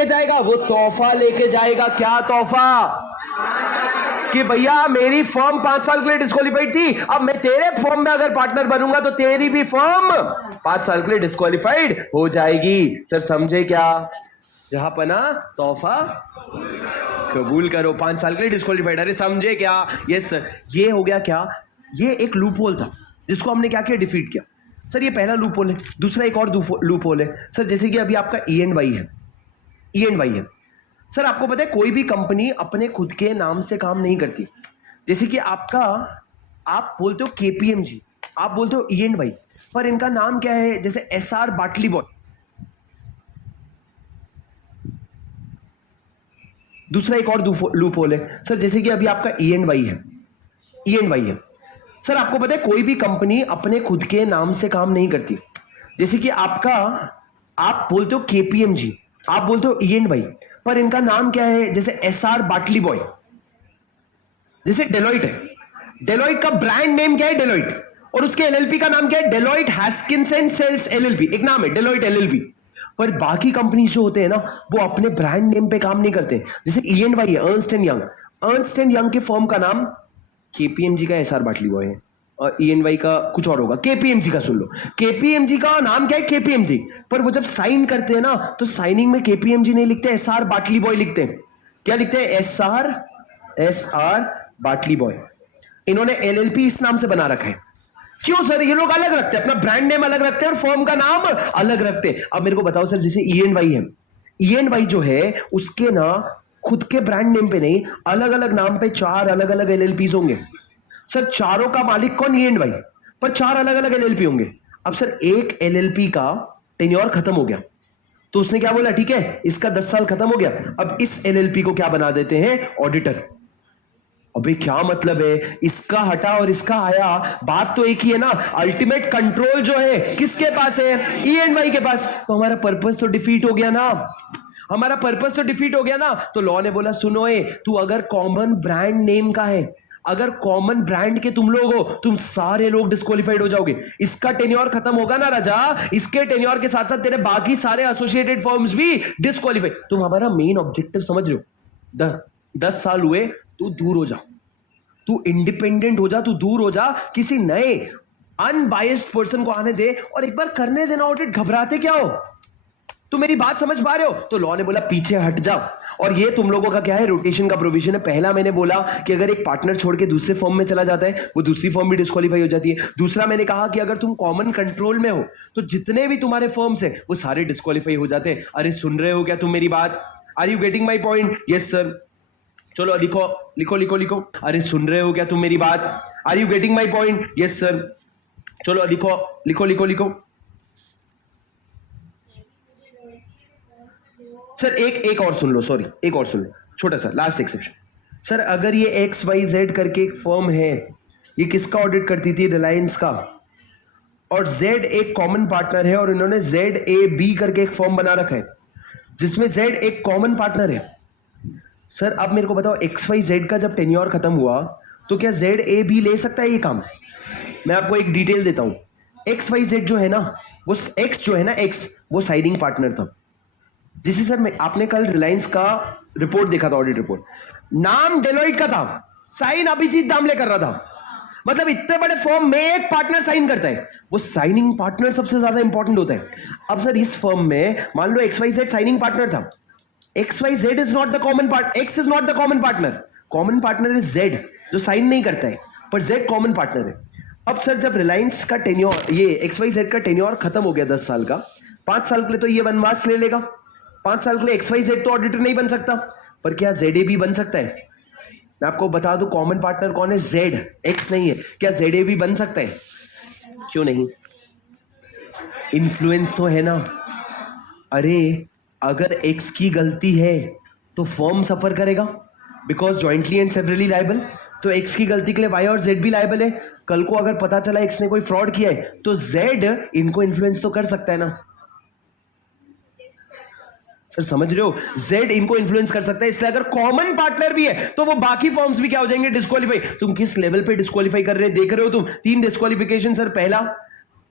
लेके जाएगा, वो तोहफा लेके जाएगा। क्या तोहफा? कि भैया मेरी फर्म 5 साल के लिए डिस्क्वालिफाइड थी, अब मैं तेरे फर्म में अगर पार्टनर बनूंगा तो तेरी भी फर्म 5 साल के लिए डिस्क्वालिफाइड हो जाएगी। सर समझे क्या? जहां पना तोहफा कबूल करो, 5 साल के लिए डिस्क्वालिफाइड। अरे समझे क्या? Yes sir. ये हो गया क्या? ये एक लूप होल था जिसको हमने क्या किया? डिफीट किया। सर ये पहला लूप होल है। दूसरा एक और लूप होल है सर, जैसे कि अभी आपका ई एंड वाई है, ई एंड वाई है। सर आपको पता है कोई भी कंपनी अपने खुद के नाम से काम नहीं करती। जैसे कि आपका, आप बोलते हो केपीएमजी, आप बोलते हो ई एंड वाई, पर इनका नाम क्या है? जैसे एसआर बाटली बॉय। दूसरा एक और लूप होल है सर, जैसे कि अभी आपका ई एंड वाई है, ई एंड वाई है। सर आपको पता है कोई भी कंपनी अपने खुद के नाम से काम नहीं करती। जैसे कि आपका, आप बोलते हो केपीएमजी, आप बोलते हो ई एंड वाई, पर इनका नाम क्या है? जैसे एसआर बाटली बॉय। जैसे डेलॉइट है, डेलॉइट का ब्रांड नेम क्या है? डेलॉइट। और उसके एलएलपी का नाम क्या है? Deloitte Haskins and sales LLP, एक नाम है डेलॉइट एलएलपी। पर बाकी कंपनी जो होते हैं ना, वो अपने ब्रांड नेम पे काम नहीं करते। जैसे ई एंड वाई है, Ernst and young, Ernst and young के फर्म का नाम केपीएमजी का एसआर बाटली बॉय है, और ई एंड वाई का कुछ और होगा। केपीएमजी का सुन लो, केपीएमजी का नाम क्या है? केपीएमजी। पर वो जब साइन करते हैं ना, तो साइनिंग में केपीएमजी नहीं लिखते, एसआर बाटली बॉय लिखते हैं। क्या लिखते हैं? एसआर बाटली बॉय। इन्होंने एलएलपी इस नाम से बना रखा है। क्यों सर? ये लोग अलग रखते हैं, अपना ब्रांड नेम अलग रखते हैं और फर्म का नाम अलग रखते हैं। अब मेरे को बताओ सर, जैसे ई एंड वाई है, ई एंड वाई जो है उसके ना खुद के ब्रांड नेम पे नहीं, अलग अलग नाम पे 4 अलग अलग एलएलपीज होंगे। सर चारों का मालिक कौन? ई एंड वाई, पर 4 अलग अलग एलएलपी होंगे। अब सर एक एलएलपी का टेन्योर खत्म हो गया, तो उसने क्या बोला? ठीक है इसका 10 साल खत्म हो गया, अब इस एलएलपी को क्या बना देते हैं? ऑडिटर। अबे क्या मतलब है? इसका हटा और इसका आया, बात तो एक ही है ना। अल्टीमेट कंट्रोल जो है किसके पास है? ई एंड वाई के पास। तो हमारा पर्पस तो डिफीट हो गया ना, हमारा पर्पस तो डिफीट हो गया ना। तो लॉ ने बोला सुनो तू अगर कॉमन ब्रांड नेम का है, अगर कॉमन ब्रांड के तुम लोग हो, तुम सारे लोग डिस्क्वालिफाइड हो जाओगे। इसका टेन्योर खत्म होगा ना राजा, इसके टेन्योर के साथ साथ तेरे बाकी सारे एसोसिएटेड फर्म्स भी डिस्क्वालिफाइड। तुम हमारा मेन ऑब्जेक्टिव समझ रहे हो? 10 साल हुए, तू दूर हो जा, तू इंडिपेंडेंट हो जा, तू दूर हो जा, किसी नए अनबायस्ड पर्सन को आने दे और एक बार करने देना ऑडिट। घबराते क्या हो? तो मेरी बात समझ पा रहे हो? तो लॉ ने बोला पीछे हट जाओ। और ये तुम लोगों का क्या है? रोटेशन का प्रोविजन है। पहला मैंने बोला कि अगर एक पार्टनर छोड़ के दूसरे फर्म में चला जाता है, वो दूसरी फर्म भी डिस्क्वालीफाई हो जाती है। दूसरा मैंने कहा कि अगर तुम कॉमन कंट्रोल में हो, तो जितने भी तुम्हारे फर्म्स है वो सारे डिस्क्वालीफाई हो जाते हैं। अरे सुन रहे हो क्या तुम मेरी बात? Are you getting my point? Yes sir. चलो लिखो लिखो लिखो लिखो। अरे सुन रहे हो क्या तुम मेरी बात? Are you getting my point? Yes sir. चलो लिखो लिखो लिखो लिखो। सर एक और सुन लो, सॉरी एक और सुन लो, छोटा सा लास्ट एक्सेप्शन। सर अगर ये एक्स वाई जेड करके एक फर्म है, ये किसका ऑडिट करती थी? रिलायंस का। और जेड एक कॉमन पार्टनर है, और इन्होंने जेड ए बी करके एक फर्म बना रखा है जिसमें जेड एक कॉमन पार्टनर है। सर अब मेरे को बताओ, एक्स वाई जेड का जब टेन्योर खत्म हुआ, तो क्या जेड ए बी ले सकता है ये काम? मैं आपको एक डिटेल देता हूं। एक्स वाई जेड जो है ना, वो एक्स जो है ना, एक्स वो साइनिंग पार्टनर था। जिसे सर आपने कल रिलायंस का रिपोर्ट देखा था, ऑडिट रिपोर्ट, नाम डेलॉइट का था, साइन अभिजीत दामले कर रहा था। मतलब इतने बड़े फर्म में एक पार्टनर साइन करता है, वो साइनिंग पार्टनर सबसे ज्यादा इंपॉर्टेंट होता है। अब सर इस फर्म में मान लो X Y Z signing partner था, X Y Z is not the common part, X is not the common partner, common partner is Z जो साइन नहीं करता है, पर जेड कॉमन पार्टनर है। अब सर जब रिलायंस का टेन्योर, ये एक्स वाई जेड का टेन्योर खत्म हो गया 10 साल का, 5 साल के लिए तो ये वनवास ले लेगा। 5 साल के लिए एक्स वाई जेड तो ऑडिटर नहीं बन सकता, पर क्या जेड ए बी बन सकता है? मैं आपको बता दूं कॉमन पार्टनर कौन है? जेड, एक्स नहीं है। क्या जेड ए बी बन सकता है? क्यों नहीं? इन्फ्लुएंस तो है ना। अरे अगर एक्स की गलती है तो फर्म सफर करेगा, because jointly and severally liable. तो एक्स की गलती के लिए वाई और जेड भी लायबल है। कल को अगर पता चला एक्स ने कोई फ्रॉड किया है, तो जेड इनको इन्फ्लुएंस तो कर सकता है ना। सर समझ रहे हो? जेड इनको इन्फ्लुएंस कर सकता है, इसलिए अगर कॉमन पार्टनर भी है तो वो बाकी फॉर्म्स भी क्या हो जाएंगे? डिस्क्वालीफाई। तुम किस लेवल पे डिस्क्वालीफाई कर रहे हैं देख रहे हो तुम? 3 डिस्क्वालिफिकेशन सर। पहला,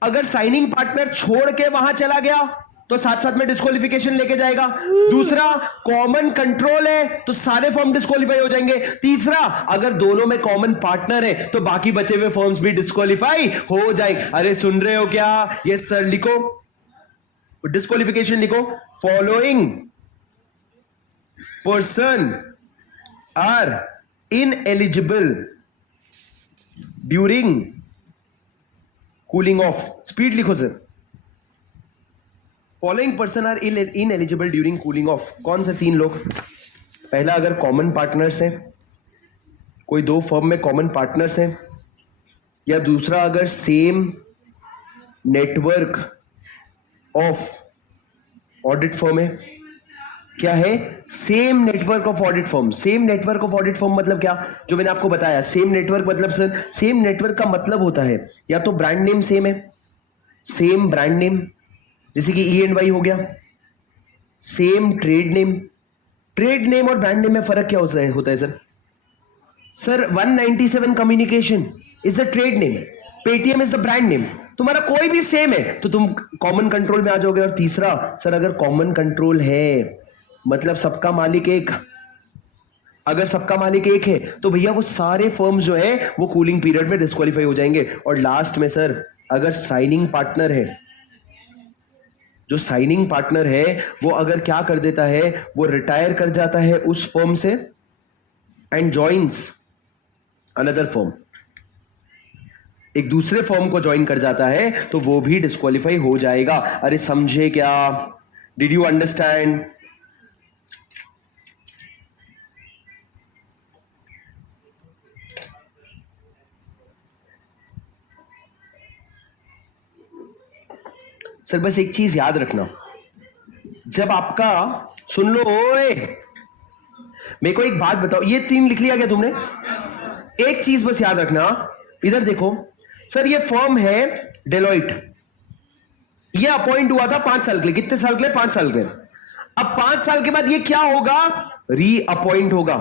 अगर साइनिंग पार्टनर छोड़ के वहां चला गया तो साथ साथ में डिस्क्वालिफिकेशन लेके जाएगा। दूसरा, कॉमन कंट्रोल है तो सारे फर्म डिस्क्वालीफाई हो जाएंगे। तीसरा, अगर दोनों में कॉमन पार्टनर है तो बाकी बचे हुए फर्म्स भी डिस्क्वालीफाई हो जाएंगे। अरे सुन रहे हो क्या? यस सर, लिखो डिस्क्वालिफिकेशन, लिखो following person are ineligible during cooling off. Speed लिखो sir. Following person are ineligible during cooling off. कौन से 3 लोग? पहला, अगर कॉमन पार्टनर्स हैं, कोई 2 फर्म में कॉमन पार्टनर्स हैं, या दूसरा, अगर same network of audit firm है। क्या है? Same network of audit firm. Same network of audit firm मतलब क्या? जो मैंने आपको बताया, सेम नेटवर्क मतलब सर, सेम नेटवर्क का मतलब होता है या तो ब्रांड नेम सेम है, सेम ब्रांड नेम, जैसे कि E&Y हो गया, same trade name. Trade name और ब्रांड नेम में फर्क क्या होता है sir? Sir 197 communication is the trade name, Paytm is the brand name. तुम्हारा कोई भी सेम है तो तुम कॉमन कंट्रोल में आ जाओगे। और तीसरा, सर अगर कॉमन कंट्रोल है मतलब सबका मालिक एक, अगर सबका मालिक एक है तो भैया वो सारे फर्म्स जो है वो कूलिंग पीरियड में डिस्क्वालीफाई हो जाएंगे। और लास्ट में सर, अगर साइनिंग पार्टनर है, जो साइनिंग पार्टनर है वो अगर क्या कर देता है, वो रिटायर कर जाता है उस फर्म से एंड जॉइंस अनदर फर्म, एक दूसरे फर्म को ज्वाइन कर जाता है, तो वो भी डिस्क्वालीफाई हो जाएगा। अरे समझे क्या? Did you understand? सर बस एक चीज याद रखना, जब आपका, सुन लो ओए, मेरे को एक बात बताओ, ये 3 लिख लिया क्या तुमने? एक चीज बस याद रखना, इधर देखो सर, ये फर्म है डेलॉइट, ये अपॉइंट हुआ था 5 साल के लिए। कितने साल के लिए? 5 साल के लिए। अब 5 साल के बाद ये क्या होगा? री अपॉइंट होगा।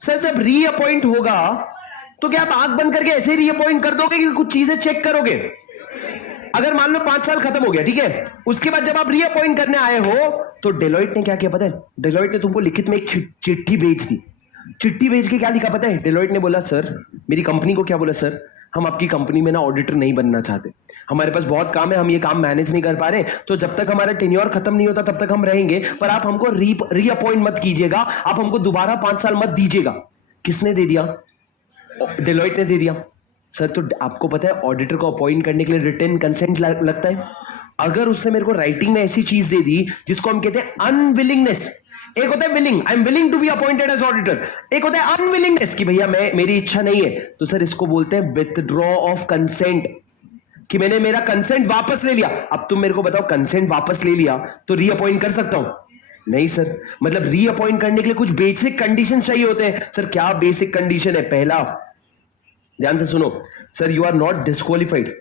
सर जब री अपॉइंट होगा तो क्या आप आंख बंद करके ऐसे री अपॉइंट कर दोगे कि कुछ चीजें चेक करोगे? अगर मान लो 5 साल खत्म हो गया, ठीक है, उसके बाद जब आप री अपॉइंट करने आए हो तो डेलॉइट ने क्या किया पता है? डेलॉइट ने तुमको लिखित में एक चिट्ठी भेज दी। चिट्ठी भेज के क्या लिखा पता है? डेलॉइट ने बोला, सर मेरी कंपनी को क्या बोला, सर हम आपकी कंपनी में ना ऑडिटर नहीं बनना चाहते, हमारे पास बहुत काम है, हम ये काम मैनेज नहीं कर पा रहे, तो जब तक हमारा टेन्योर खत्म नहीं होता तब तक हम रहेंगे, पर आप हमको री अपॉइंट मत कीजिएगा, आप हमको दोबारा 5 साल मत दीजिएगा। किसने दे दिया? डेलॉइट ने दे दिया। सर तो आपको पता है ऑडिटर को अपॉइंट करने के लिए रिटन कंसेंट लगता है। अगर उसने मेरे को राइटिंग में ऐसी चीज दे दी जिसको हम कहते हैं अनविलिंगनेस, एक होता है willing, I am willing to be appointed as auditor, एक होता है अनविलिंगनेस कि भैया मेरी इच्छा नहीं है, तो सर इसको बोलते हैं विथड्रॉ ऑफ कंसेंट, कि मैंने मेरा कंसेंट वापस ले लिया। अब तुम मेरे को बताओ, कंसेंट वापस ले लिया तो रीअपॉइंट कर सकता हूं? नहीं सर, मतलब रीअपॉइंट करने के लिए कुछ बेसिक कंडीशन चाहिए होते हैं। सर क्या बेसिक कंडीशन है? पहला, ध्यान से सुनो sir, you are not disqualified.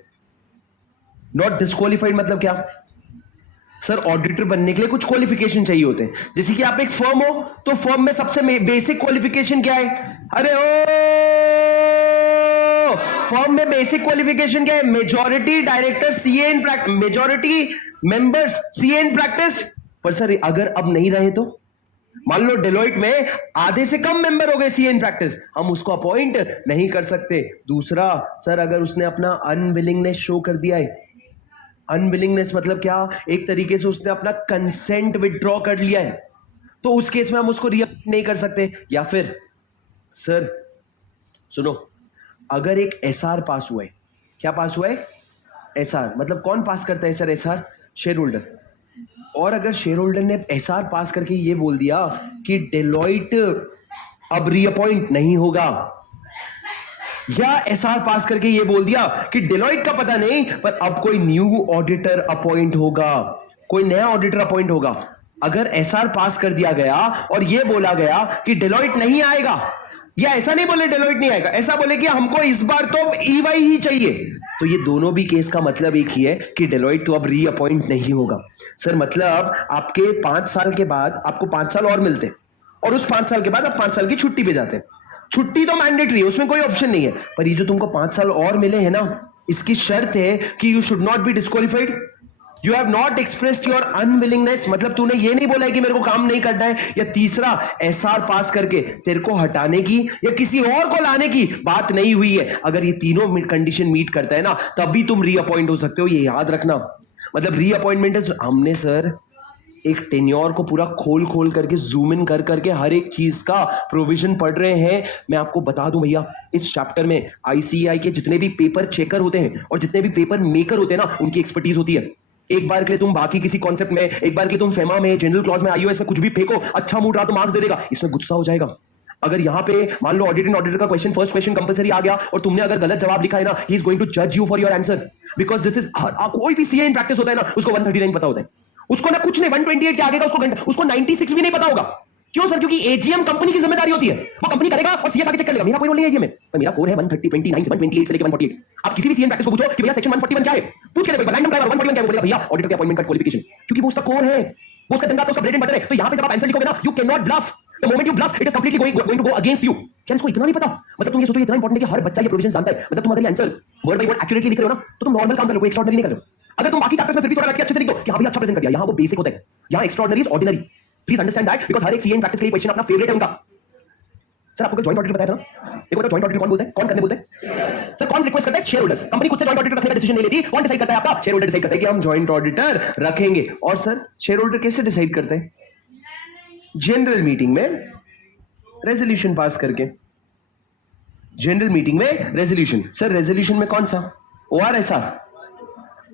Not disqualified मतलब क्या? सर ऑडिटर बनने के लिए कुछ क्वालिफिकेशन चाहिए होते हैं, जैसे कि आप एक फर्म हो तो फर्म में सबसे बेसिक क्वालिफिकेशन क्या है? अरे ओ, फर्म में बेसिक क्वालिफिकेशन क्या है? Majority director CA in practice, majority members CA in practice. पर सर अगर अब नहीं रहे तो, मान लो डेलॉइट में आधे से कम मेंबर हो गए सीए इन प्रैक्टिस, हम उसको अपॉइंट नहीं कर सकते। दूसरा, सर अगर उसने अपना अनविलिंगनेस शो कर दिया है, अनविलिंगनेस मतलब क्या? एक तरीके से उसने अपना कंसेंट विथड्रॉ कर लिया है, तो उस केस में हम उसको रिएक्ट नहीं कर सकते। या फिर सर सुनो, अगर एक एसआर पास हुआ है, क्या पास हुआ है? एसआर मतलब कौन पास करता है सर? SR share holder. और अगर शेयर होल्डर ने एसआर पास करके ये बोल दिया कि डेलॉइट अब रीअपॉइंट नहीं होगा, या एसआर पास करके ये बोल दिया कि डेलॉइट का पता नहीं पर अब कोई न्यू ऑडिटर अपॉइंट होगा, कोई नया ऑडिटर अपॉइंट होगा, अगर एसआर पास कर दिया गया और ये बोला गया कि डेलॉइट नहीं आएगा, या ऐसा नहीं बोले डेलॉइट नहीं आएगा, ऐसा बोले कि हमको इस बार तो ईवाई ही चाहिए, तो ये दोनों भी केस का मतलब एक ही है कि डेलॉइट तो अब रीअपॉइंट नहीं होगा। सर मतलब आपके 5 साल के बाद आपको 5 साल और मिलते हैं, और उस 5 साल के बाद आप 5 साल की छुट्टी पे जाते हैं। छुट्टी तो मैंडेटरी है, उसमें कोई ऑप्शन नहीं है, पर ये जो तुमको 5 साल और मिले हैं ना, इसकी शर्त है कि you should not be disqualified, you have not expressed your unwillingness, मतलब तूने ये नहीं बोला है कि मेरे को काम नहीं करना है। या तीसरा, एसआर पास करके तेरे को हटाने की या किसी और को लाने की बात नहीं हुई है। अगर ये तीनों कंडीशन मीट करता है ना, तभी तुम रीअपॉइंट हो सकते हो, ये याद रखना। मतलब रीअपॉइंटमेंट है, हमने सर एक टेन्योर को पूरा खोल खोल करके जूम इन कर करके हर एक चीज का प्रोविजन पढ़ रहे हैं। मैं आपको बता दूं भैया, इस चैप्टर में आईसीआई के जितने भी पेपर चेकर होते हैं और जितने भी पेपर मेकर होते हैं ना, उनकी एक्सपर्टीज होती है। एक बार के लिए तुम बाकी किसी कॉन्सेप्ट में, एक बार के लिए तुम फेमा में, जनरल क्लॉज में, आईओएस में कुछ भी फेंको, अच्छा मूड रहा तो मार्क्स दे देगा, इसमें गुस्सा हो जाएगा। अगर यहां पे मान लो ऑडिट एंड ऑडिटर का क्वेश्चन, फर्स्ट क्वेश्चन कंपलसरी आ गया और तुमने अगर गलत जवाब लिखा है ना, ही इज गोइंग टू जज you for your answer, because this is, कोई भी सीए इन प्रैक्टिस होता है ना, उसको 139 पता होता है, उसको ना कुछ नहीं 128 के आगे का उसको 96 भी नहीं पता होगा। क्यों सर? क्योंकि एजीएम कंपनी की जिम्मेदारी होती है, वो कंपनी करेगा और सीएस आगे चेक कर लेगा। मेरा कोई रोल नहीं है एजीएम में, तो मेरा कोर है 130 29 से 128 से लेकर 148। आप किसी भी सीएन प्रैक्टिस को पूछो कि भैया सेक्शन 141 क्या है, पूछ के देखो, रैंडम ड्राइवर 141 क्या है, बोलेगा भैया ऑडिटर के अपॉइंटमेंट का क्वालिफिकेशन, क्योंकि वो उसका कोर है, वो उसका दिन रात उसका ब्रेड एंड बटर है। तो यहां पे जब आप आंसर लिखोगे ना, you can not bluff, the moment you bluff it is completely going to go against you. क्या इसको इतना नहीं पता? मतलब तुम ये सोचो इतना इंपॉर्टेंट है कि हर बच्चा ये प्रोविजन जानता है। मतलब तुम अगर ये answer word by word accurately लिख रहे हो ना, तो तुम नॉर्मल काम कर लो, कोई एक्स्ट्राऑर्डिनरी नहीं कर रहे हो। अगर तुम बाकी चैप्टर्स में फिर भी थोड़ा अच्छे से लिख दो कि हां भैया अच्छा प्रेजेंट कर दिया, यहां वो बेसिक होता है, यहां extraordinary is ordinary. Please understand that, because हर एक सीएन प्रैक्टिस के लिए क्वेश्चन अपना फेवरेट है उनका। सर आपको जॉइंट ऑडिटर बताया था ना, एक बार जॉइंट ऑडिटर कौन बोलता है, कौन करने बोलता है? सर कौन रिक्वेस्ट करता है? Share holders. कंपनी खुद से जॉइंट ऑडिटर रखने का डिसीजन नहीं लेती, कौन डिसाइड करता है? आपका शेयर होल्डर डिसाइड करता है कि हम जॉइंट ऑडिटर रखेंगे। और सर शेयर होल्डर कैसे डिसाइड करते हैं? जनरल मीटिंग में रेजोल्यूशन पास करके, जनरल मीटिंग में रेजोल्यूशन। सर रेजोल्यूशन में कौन सा, ओआर एसआर?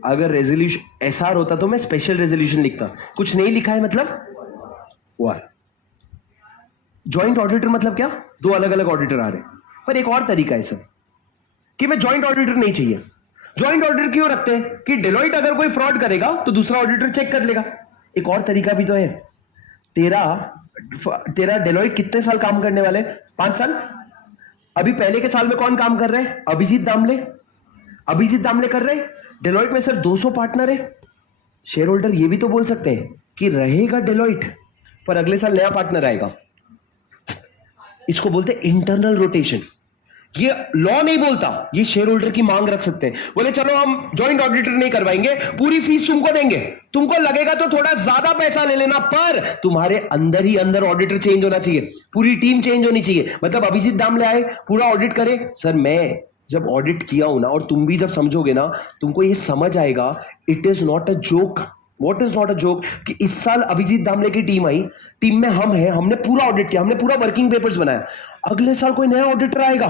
अगर रेजोल्यूशन एसआर होता तो मैं स्पेशल रेजोल्यूशन लिखता, कुछ नहीं लिखा है मतलब ओआर। जॉइंट ऑडिटर मतलब क्या? दो अलग अलग ऑडिटर आ रहे हैं, पर एक और तरीका है सर कि मैं जॉइंट ऑडिटर नहीं चाहिए। जॉइंट ऑडिटर क्यों रखते हैं? कि डेलोइट अगर कोई फ्रॉड करेगा तो दूसरा ऑडिटर चेक कर लेगा। एक और तरीका भी तो है, तेरा डेलोइट कितने साल काम करने वाले? 5 साल। अभी पहले के साल में कौन काम कर रहे हैं? अभिजीत दामले। अभिजीत दामले कर रहे हैं। डेलोइट में सर 200 पार्टनर है। शेयर होल्डर ये भी तो बोल सकते हैं कि रहेगा डेलोइट, पर अगले साल नया पार्टनर आएगा। इसको बोलते हैं इंटरनल रोटेशन। ये लॉ नहीं बोलता, ये शेयर होल्डर की मांग रख सकते हैं। बोले चलो हम जॉइंट ऑडिटर नहीं करवाएंगे, पूरी फीस तुमको देंगे, तुमको लगेगा तो थोड़ा ज्यादा पैसा ले लेना, पर तुम्हारे अंदर ही अंदर ऑडिटर चेंज होना चाहिए, पूरी टीम चेंज होनी चाहिए। मतलब अभिजीत दामले आए, पूरा ऑडिट करे। सर मैं जब ऑडिट किया हूं ना, और तुम भी जब समझोगे ना, तुमको ये समझ आएगा it is not a joke. What is not a joke? कि इस साल अभिजीत दामले की टीम आई, टीम में हम हैं, हमने पूरा ऑडिट किया, हमने पूरा वर्किंग पेपर्स बनाया। अगले साल कोई नया ऑडिटर आएगा,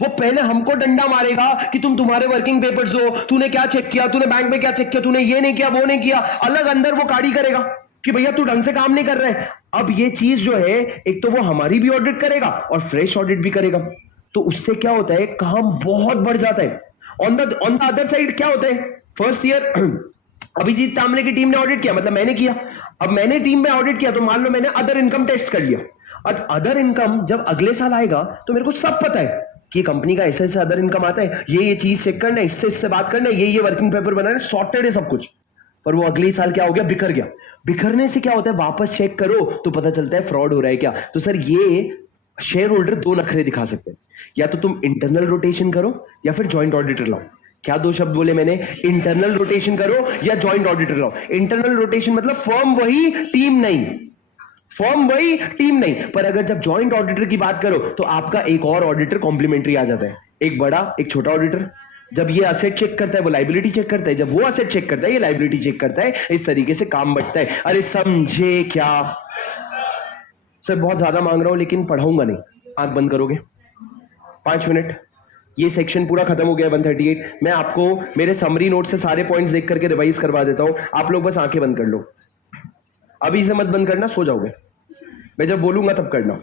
वो पहले हमको डंडा मारेगा कि तुम्हारे वर्किंग पेपर्स दो, तूने क्या चेक किया, तूने बैंक में क्या चेक किया, तूने ये नहीं किया, वो नहीं किया। अलग अंदर वो काड़ी करेगा कि भैया तू ढंग से काम नहीं कर रहा है। अब ये चीज जो है, एक तो वो हमारी भी ऑडिट करेगा और फ्रेश ऑडिट भी करेगा, तो उससे क्या होता है, काम बहुत बढ़ जाता है। ऑन द अदर साइड क्या होता है, फर्स्ट ईयर अभिजीत दामले की टीम ने ऑडिट किया, मतलब मैंने किया। अब मैंने टीम में ऑडिट किया, तो मान लो मैंने अदर इनकम टेस्ट कर लिया। और अदर इनकम जब अगले साल आएगा तो मेरे को सब पता है कि कंपनी का ऐसे ऐसे अदर इनकम आता है, ये चीज चेक करना है, इससे बात करना है, ये वर्किंग पेपर बनाना है, सॉर्टेड है सब कुछ। पर वो अगले साल क्या हो गया, बिखर गया। बिखरने से क्या होता है, वापस चेक करो तो पता चलता है फ्रॉड हो रहा है क्या। तो सर ये शेयर होल्डर दो नखरे दिखा सकते हैं, या तो तुम इंटरनल रोटेशन करो या फिर ज्वाइंट ऑडिटर लाओ। क्या दो शब्द बोले मैंने? इंटरनल रोटेशन करो या ज्वाइंट ऑडिटर लाओ। इंटरनल रोटेशन मतलब फर्म वही टीम नहीं, फर्म वही टीम नहीं। पर अगर जब ज्वाइंट ऑडिटर की बात करो तो आपका एक और ऑडिटर कॉम्प्लीमेंट्री आ जाता है, एक बड़ा एक छोटा ऑडिटर। जब ये असेट चेक करता है वो लाइबिलिटी चेक करता है, जब वो असेट चेक करता है ये लाइबिलिटी चेक करता है। इस तरीके से काम बढ़ता है। अरे समझे क्या? सर बहुत ज्यादा मांग रहा हूं लेकिन पढ़ाऊंगा नहीं। आंख बंद करोगे 5 मिनट? ये सेक्शन पूरा खत्म हो गया 138। मैं आपको मेरे समरी नोट से सारे पॉइंट्स देख करके रिवाइज करवा देता हूं। आप लोग बस आंखें बंद कर लो, अभी से मत बंद करना, सो जाओगे। मैं जब बोलूंगा तब करना।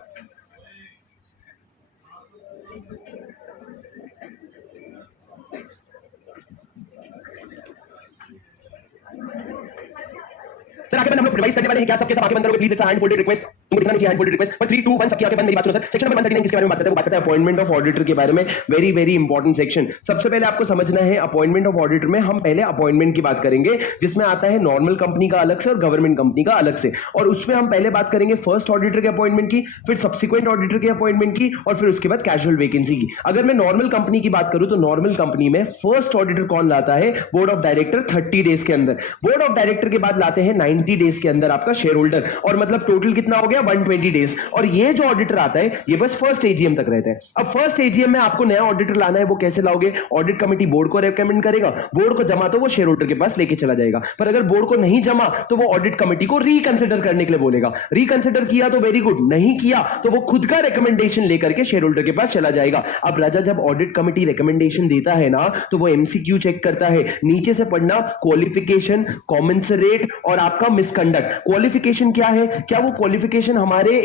सर आगे हम लोग रिवाइज करने वाले हैं क्या? सबके सब आंखें बंद करोगे please? It's a hand folded request. तुमको दिखना नहीं चाहिए हैंडफुल रिक्वेस्ट, पर 3 2 1 सबकी आंखें बंद, मेरी बात सुनो सर। सेक्शन नंबर 139 किसके बारे में बात करता है? वो बात करता है अपॉइंटमेंट ऑफ ऑडिटर के बारे में। Very very important section. सबसे पहले आपको समझना है अपॉइंटमेंट ऑफ ऑडिटर में हम पहले अपॉइंटमेंट की बात करेंगे, जिसमें आता है नॉर्मल कंपनी का अलग से और गवर्नमेंट कंपनी का अलग से, और उसमें हम पहले बात करेंगे फर्स्ट ऑडिटर के अपॉइंटमेंट की, फिर सब्सिक्वेंट ऑडिटर के अपॉइंटमेंट की, और फिर उसके बाद कैजुअल वैकेंसी की। अगर मैं नॉर्मल कंपनी की बात करूं तो नॉर्मल कंपनी में फर्स्ट ऑडिटर कौन लाता है? बोर्ड ऑफ डायरेक्टर 30 डेज के अंदर। बोर्ड ऑफ डायरेक्टर के बाद लाते हैं 90 डेज के अंदर आपका शेयर होल्डर, और मतलब टोटल कितना हो गया? 120 डेज। और ये जो ऑडिटर आता है ये बस फर्स्ट एजीएम तक रहता है। अब फर्स्ट एजीएम में आपको नया ऑडिटर लाना है, वो कैसे लाओगे? ऑडिट कमेटी बोर्ड को रेकमेंड करेगा, बोर्ड को जमा तो वो शेयर होल्डर के पास लेके चला जाएगा, पर अगर बोर्ड को नहीं जमा तो वो ऑडिट कमेटी को रिकंसिडर करने के लिए बोलेगा। रिकंसिडर किया तो वेरी गुड, नहीं किया तो वो खुद का रिकमेंडेशन लेकर के शेयर होल्डर के पास चला जाएगा। अब राजा जब ऑडिट कमेटी रिकमेंडेशन देता है ना तो वो एमसीक्यू चेक करता है, नीचे से पढ़ना, क्वालिफिकेशन, कॉमेंसरेट और आपका मिसकंडक्ट। क्वालिफिकेशन क्या है? क्या वो क्वालिफिकेशन हमारे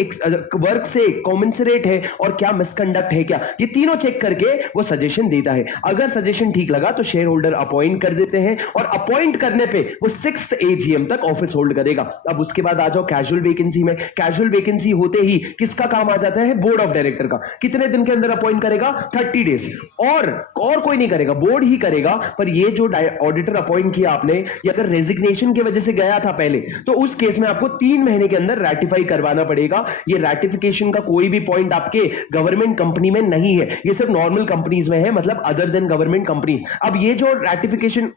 वर्क से कॉमेंसरेट है, और क्या मिसकंडक्ट है क्या? ये तीनों चेक करके वो सजेशन देता है। अगर सजेशन ठीक लगा तो शेयर होल्डर अपॉइंट कर देते हैं, और अपॉइंट करने पे वो 6th एजीएम तक ऑफिस होल्ड करेगा। अब उसके बाद आ जाओ कैजुअल वैकेंसी में। कैजुअल वैकेंसी होते ही किसका काम आ जाता है? बोर्ड ऑफ डायरेक्टर का। कितने दिन के अंदर अपॉइंट करेगा? 30 डेज। और कोई नहीं करेगा, बोर्ड ही करेगा। पर ये जो ऑडिटर अपॉइंट किया आपने, ये अगर रेजिग्नेशन की वजह से गया था पहले, तो उस केस में आपको 3 महीने के अंदर रैटिफाई करवाना पड़ेगा। ये रैटिफिकेशन का कोई भी पॉइंट आपके गवर्नमेंट कंपनी में नहीं है, ये सिर्फ नॉर्मल कंपनीज में है, मतलब अदर देन गवर्नमेंट कंपनी। अब ये जो रैटिफिकेशन,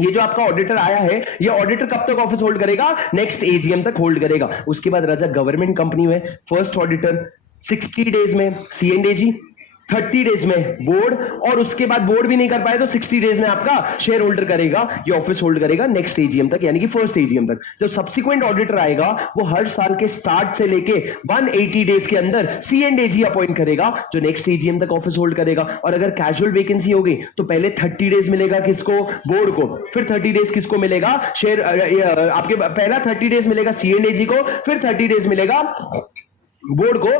ये जो आपका ऑडिटर आया है, ये ऑडिटर कब तक ऑफिस होल्ड करेगा? नेक्स्ट एजीएम तक होल्ड करेगा। उसके बाद राजा गवर्नमेंट कंपनी में फर्स्ट ऑडिटर 60 डेज में सीएनडीजी, 30 डेज में बोर्ड, और उसके बाद बोर्ड भी नहीं कर पाए तो 60 डेज में आपका शेयर होल्डर करेगा, ये ऑफिस होल्ड करेगा नेक्स्ट एजीएम तक, यानी कि फर्स्ट एजीएम तक। जब सब्सिक्वेंट ऑडिटर आएगा वो हर साल के स्टार्ट से लेके 180 डेज के अंदर सीएनडीजी अपॉइंट करेगा, जो नेक्स्ट एजीएम तक ऑफिस होल्ड करेगा। और अगर कैजुअल वैकेंसी होगी तो पहले 30 डेज मिलेगा किसको? बोर्ड को। फिर 30 डेज किसको मिलेगा? शेयर आपके पहला 30 डेज मिलेगा सीएनडीजी को, फिर 30 डेज मिलेगा बोर्ड को,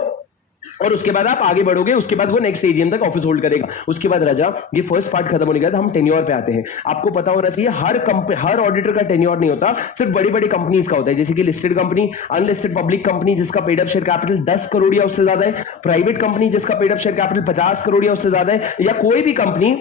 और उसके बाद आप आगे बढ़ोगे, उसके बाद वो नेक्स्ट एजीएम तक ऑफिस होल्ड करेगा। उसके बाद राजा ये फर्स्ट पार्ट खत्म होने के बाद हम टेन्योर पे आते हैं। आपको पता होना चाहिए हर ऑडिटर का टेन्योर नहीं होता, सिर्फ बड़ी बड़ी कंपनीज का होता है, जैसे कि listed company, unlisted public company जिसका paid up share capital 10 crore या उससे ज्यादा है, प्राइवेट कंपनी जिसका paid up share capital 50 crore या उससे ज्यादा है, या कोई भी कंपनी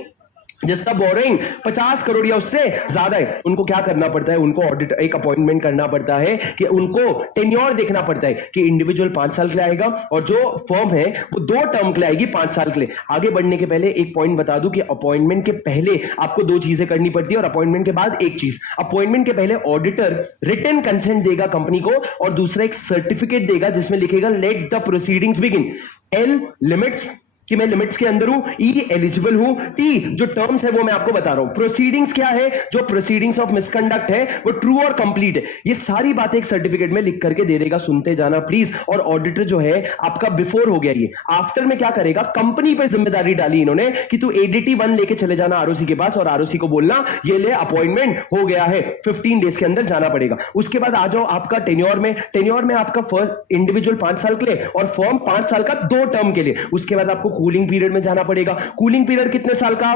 जिसका बोरिंग 50 करोड़ या उससे ज्यादा है। उनको क्या करना पड़ता है? उनको ऑडिट एक अपॉइंटमेंट करना पड़ता है कि उनको टेन्योर देखना पड़ता है कि इंडिविजुअल 5 साल के लिए आएगा और जो फर्म है वो 2 टर्म के लिए आएगी 5 साल के लिए। आगे बढ़ने के पहले एक पॉइंट बता दूं कि अपॉइंटमेंट के पहले आपको 2 चीजें करनी पड़ती है और अपॉइंटमेंट के बाद एक चीज। अपॉइंटमेंट के पहले ऑडिटर रिटन कंसेंट देगा कंपनी को, और दूसरा एक सर्टिफिकेट देगा जिसमें लिखेगा let the proceedings begin. L limits कि मैं लिमिट्स के अंदर हूं, ई एलिजिबल हूं, टी जो टर्म्स है वो मैं आपको बता रहा हूं। प्रोसीडिंग्स क्या है? जो प्रोसीडिंग्स ऑफ मिसकंडक्ट है वो ट्रू और कंप्लीट है। ये सारी बातें एक सर्टिफिकेट में लिख करके दे देगा, सुनते जाना प्लीज। और ऑडिटर जो है आपका बिफोर हो गया, ये आफ्टर में क्या करेगा? कंपनी पे जिम्मेदारी डाली इन्होंने कि तू एडीटी 1 लेके चले जाना आरओसी के पास, और आरओसी को बोलना ये ले अपॉइंटमेंट हो गया है, 15 डेज के अंदर जाना पड़ेगा। उसके बाद आ जाओ आपका टेन्योर में। टेन्योर में आपका फर्स्ट इंडिविजुअल 5 साल के लिए और फर्म 5 साल का 2 टर्म के लिए। उसके बाद आपको कूलिंग पीरियड में जाना पड़ेगा। कूलिंग पीरियड कितने साल का?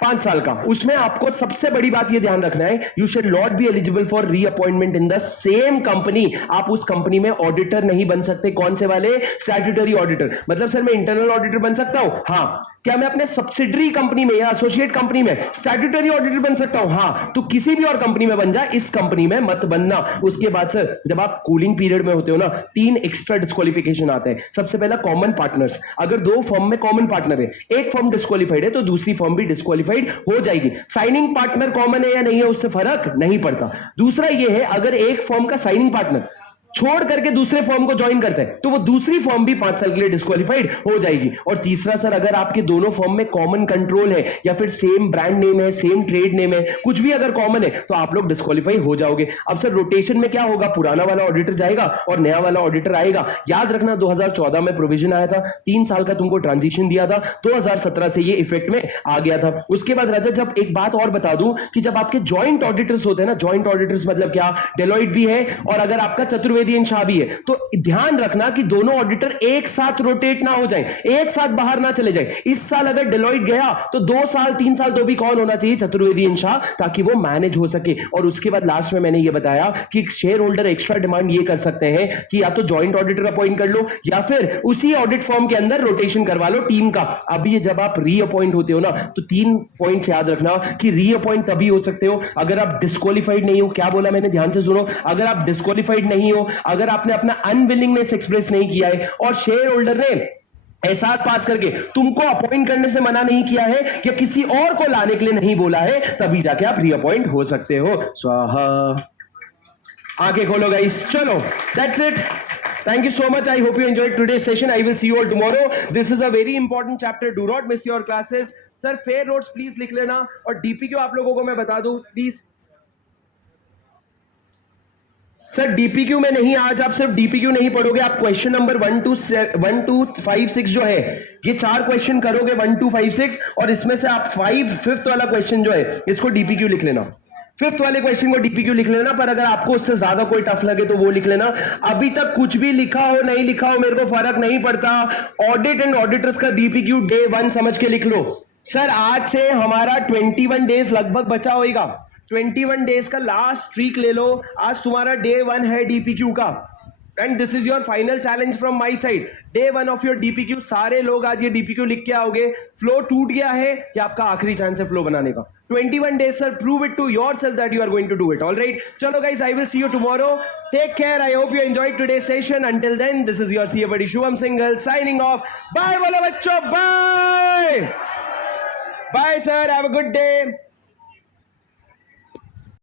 5 साल का। उसमें आपको सबसे बड़ी बात यह ध्यान रखना है, you should not be eligible for reappointment in the same company. आप उस कंपनी में ऑडिटर नहीं बन सकते। कौन से वाले? Statutory auditor. मतलब सर मैं इंटरनल ऑडिटर बन सकता हूं? हाँ। क्या मैं अपने सब्सिडरी कंपनी में या एसोसिएट कंपनी में स्टैट्यूटरी ऑडिटर बन सकता हूं? हाँ। तो किसी भी और कंपनी में बन जा, इस कंपनी में मत बनना। उसके बाद सर जब आप कूलिंग पीरियड में होते हो ना, 3 एक्स्ट्रा डिस्क्वालिफिकेशन आते हैं। सबसे पहला कॉमन पार्टनर्स। अगर 2 फर्म में कॉमन पार्टनर है, एक फर्म डिस्क्वालिफाइड है तो दूसरी फर्म भी डिस्क्वालिफाइड हो जाएगी। साइनिंग पार्टनर कॉमन है या नहीं है उससे फर्क नहीं पड़ता। दूसरा यह है, अगर एक फर्म का साइनिंग पार्टनर छोड़ करके दूसरे फर्म को ज्वाइन करते हैं तो वो दूसरी फर्म भी 5 साल के लिए डिस्क्वालिफाइड हो जाएगी। और तीसरा सर, अगर आपके दोनों फर्म में कॉमन कंट्रोल है या फिर सेम ब्रांड नेम है, सेम ट्रेड नेम है, कुछ भी अगर कॉमन है तो आप लोग डिस्क्वालिफाई हो जाओगे। अब सर रोटेशन में क्या होगा? पुराना वाला ऑडिटर जाएगा और नया वाला ऑडिटर आएगा। याद रखना 2014 में प्रोविजन आया था, 3 साल का तुमको ट्रांजिशन दिया था, 2017 से ये इफेक्ट में आ गया था। उसके बाद राजा जब एक बात और बता दूं कि जब आपके ज्वाइंट ऑडिटर्स होते हैं ना, ज्वाइंट ऑडिटर्स मतलब क्या? डेलॉइट भी है और अगर आपका चतुर्वेदी चतुर्वेदी एंड शाह भी है। तो ध्यान रखना कि दोनों ऑडिटर एक साथ रोटेट ना हो जाए, एक साथ बाहर ना चले जाए। इस साल अगर डेलॉइट गया तो 2 साल 3 साल तो भी कौन होना चाहिए, चतुर्वेदी एंड शाह, ताकि वो मैनेज हो सके। और उसके बाद लास्ट में मैंने ये बताया कि शेयर होल्डर एक्स्ट्रा डिमांड ये कर सकते हैं कि या तो जॉइंट ऑडिटर अपॉइंट कर लो या फिर उसी ऑडिट फॉर्म के अंदर रोटेशन करवा लो टीम का। अब ये जब आप रीअपॉइंट होते हो ना, तो 3 पॉइंट्स याद रखना कि रीअपॉइंट तभी हो सकते हो अगर आप डिस्क्वालिफाइड नहीं हो। क्या बोला मैंने, ध्यान से सुनो। अगर आप डिस्क्वालिफाइड नहीं हो, अगर आपने अपना अनविलिंगनेस एक्सप्रेस नहीं किया है और शेयर होल्डर ने एसआर पास करके तुमको अपॉइंट करने से मना नहीं किया है या किसी और को लाने के लिए नहीं बोला है, तभी जाके आप रीअपॉइंट हो सकते हो। स्वाहा। आंखें खोलो गाइस, चलो, that's it. Thank you so much. I hope you enjoyed today's session. I will see you all tomorrow. This is a very important chapter. Do not miss your classes. Sir, fair notes please लिख लेना और DPQ आप लोगों को मैं बता दूं please. Sir DPQ में नहीं, आज आप सिर्फ DPQ नहीं पढ़ोगे, आप क्वेश्चन नंबर 1 to 5 6 जो है ये 4 क्वेश्चन करोगे 1 to 5 6, और इसमें से आप 5th वाला क्वेश्चन जो है इसको DPQ लिख लेना। 5th वाले क्वेश्चन को DPQ लिख लेना, पर अगर आपको उससे ज्यादा कोई टफ लगे तो वो लिख लेना। अभी तक कुछ भी लिखा हो नहीं लिखा हो मेरे को फर्क नहीं पड़ता। ऑडिट एंड ऑडिटर्स का DPQ डे 1 समझ के लिख लो। सर आज से हमारा 21 डेज लगभग बचा होगा। 21 डेज का लास्ट स्ट्रीक ले लो। आज तुम्हारा डे 1 है DPQ का, and this is your final challenge from my side. Day 1 of your DPQ। सारे लोग आज ये DPQ लिख के आओगे। फ्लो टूट गया है, ये आपका आखिरी चांस है फ्लो बनाने का। 21 days sir, prove it to yourself that you are going to do it. All right, chalo guys, I will see you tomorrow. Take care. I hope you enjoyed today's session. Until then, this is your CA buddy Shubham Singhal signing off. Bye bolo bachcho, bye. Bye sir, have a good day.